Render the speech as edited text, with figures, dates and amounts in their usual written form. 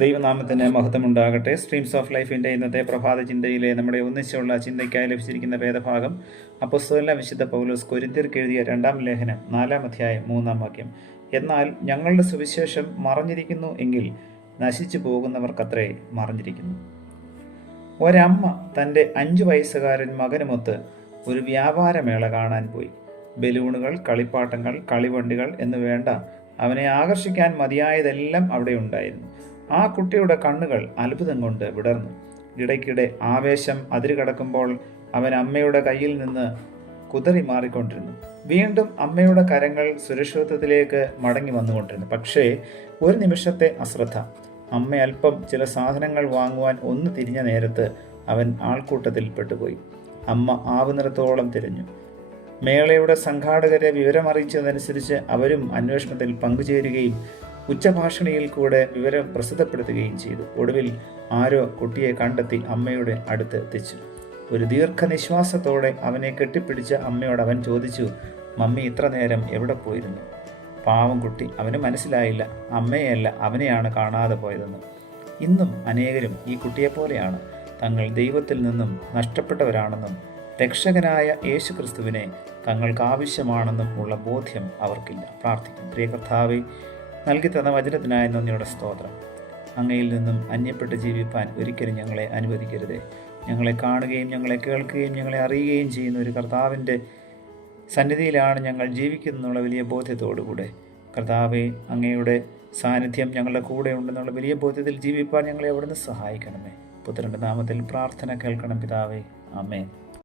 ദൈവനാമത്തിന് മഹത്വമുണ്ടാകട്ടെ. Streams of ലൈഫിൻ്റെ ഇന്നത്തെ പ്രഭാത ചിന്തയിലെ നമ്മുടെ ഒന്നിച്ചുള്ള ചിന്തയ്ക്കായി ലഭിച്ചിരിക്കുന്ന വേദഭാഗം അപ്പോസ്തലനായ വിശുദ്ധ പൗലോസ് കൊരിന്ത്യർക്ക് എഴുതിയ 2-ാം ലേഖനം 4-ാം അധ്യായം 3-ാം വാക്യം. എന്നാൽ ഞങ്ങളുടെ സുവിശേഷം മറഞ്ഞിരിക്കുന്നു എങ്കിൽ നശിച്ചു പോകുന്നവർക്കത്രേ മറഞ്ഞിരിക്കുന്നു. ഒരമ്മ തൻ്റെ 5 വയസ്സുകാരൻ മകനുമൊത്ത് ഒരു വ്യാപാരമേള കാണാൻ പോയി. ബലൂണുകൾ, കളിപ്പാട്ടങ്ങൾ, കളിവണ്ടികൾ എന്നു വേണ്ട അവനെ ആകർഷിക്കാൻ മതിയായതെല്ലാം അവിടെ ഉണ്ടായിരുന്നു. ആ കുട്ടിയുടെ കണ്ണുകൾ അത്ഭുതം കൊണ്ട് വിടർന്നു. ഇടയ്ക്കിടെ ആവേശം അതിരുകടക്കുമ്പോൾ അവൻ അമ്മയുടെ കയ്യിൽ നിന്ന് കുതറി മാറിക്കൊണ്ടിരുന്നു. വീണ്ടും അമ്മയുടെ കരങ്ങൾ സുരക്ഷിതത്വത്തിലേക്ക് മടങ്ങി വന്നുകൊണ്ടിരുന്നു. പക്ഷേ ഒരു നിമിഷത്തെ അശ്രദ്ധ. അമ്മ അല്പം ചില സാധനങ്ങൾ വാങ്ങുവാൻ ഒന്ന് തിരിഞ്ഞ നേരത്ത് അവൻ ആൾക്കൂട്ടത്തിൽ പെട്ടുപോയി. അമ്മ ആവുന്നിടത്തോളം തിരഞ്ഞു. മേളയുടെ സംഘാടകരെ വിവരമറിയിച്ചതനുസരിച്ച് അവരും അന്വേഷണത്തിൽ പങ്കുചേരുകയും ഉച്ചഭാഷണിയിൽ കൂടെ വിവരം പ്രസിദ്ധപ്പെടുത്തുകയും ചെയ്തു. ഒടുവിൽ ആരോ കുട്ടിയെ കണ്ടെത്തി അമ്മയുടെ അടുത്ത് എത്തിച്ചു. ഒരു ദീർഘനിശ്വാസത്തോടെ അവനെ കെട്ടിപ്പിടിച്ച അമ്മയോട് അവൻ ചോദിച്ചു, മമ്മി ഇത്ര നേരം എവിടെ പോയിരുന്നു? പാവം കുട്ടി, അവന് മനസ്സിലായില്ല അമ്മയെയല്ല അവനെയാണ് കാണാതെ പോയതെന്ന്. ഇന്നും അനേകരും ഈ കുട്ടിയെപ്പോലെയാണ്. തങ്ങൾ ദൈവത്തിൽ നിന്നും നഷ്ടപ്പെട്ടവരാണെന്നും രക്ഷകനായ യേശു ക്രിസ്തുവിനെ തങ്ങൾക്ക് ആവശ്യമാണെന്നും ഉള്ള ബോധ്യം അവർക്കില്ല. പ്രാർത്ഥിക്കും. പ്രിയ കർത്താവേ, നൽകി തന്ന വചനത്തിനായ നന്ദിയുടെ സ്തോത്രം. അങ്ങയിൽ നിന്നും അന്യപ്പെട്ട് ജീവിപ്പാൻ ഒരിക്കലും ഞങ്ങളെ അനുവദിക്കരുതേ. ഞങ്ങളെ കാണുകയും ഞങ്ങളെ കേൾക്കുകയും ഞങ്ങളെ അറിയുകയും ചെയ്യുന്ന ഒരു കർത്താവിൻ്റെ സന്നിധിയിലാണ് ഞങ്ങൾ ജീവിക്കുന്നുള്ള വലിയ ബോധ്യത്തോടുകൂടെ കർത്താവെ, അങ്ങയുടെ സാന്നിധ്യം ഞങ്ങളുടെ കൂടെ ഉണ്ടെന്നുള്ള വലിയ ബോധ്യത്തിൽ ജീവിപ്പാൻ ഞങ്ങളെ അവിടുന്ന് സഹായിക്കണമേ. പുത്രൻ്റെ നാമത്തിൽ പ്രാർത്ഥന കേൾക്കണം പിതാവേ. ആമേൻ.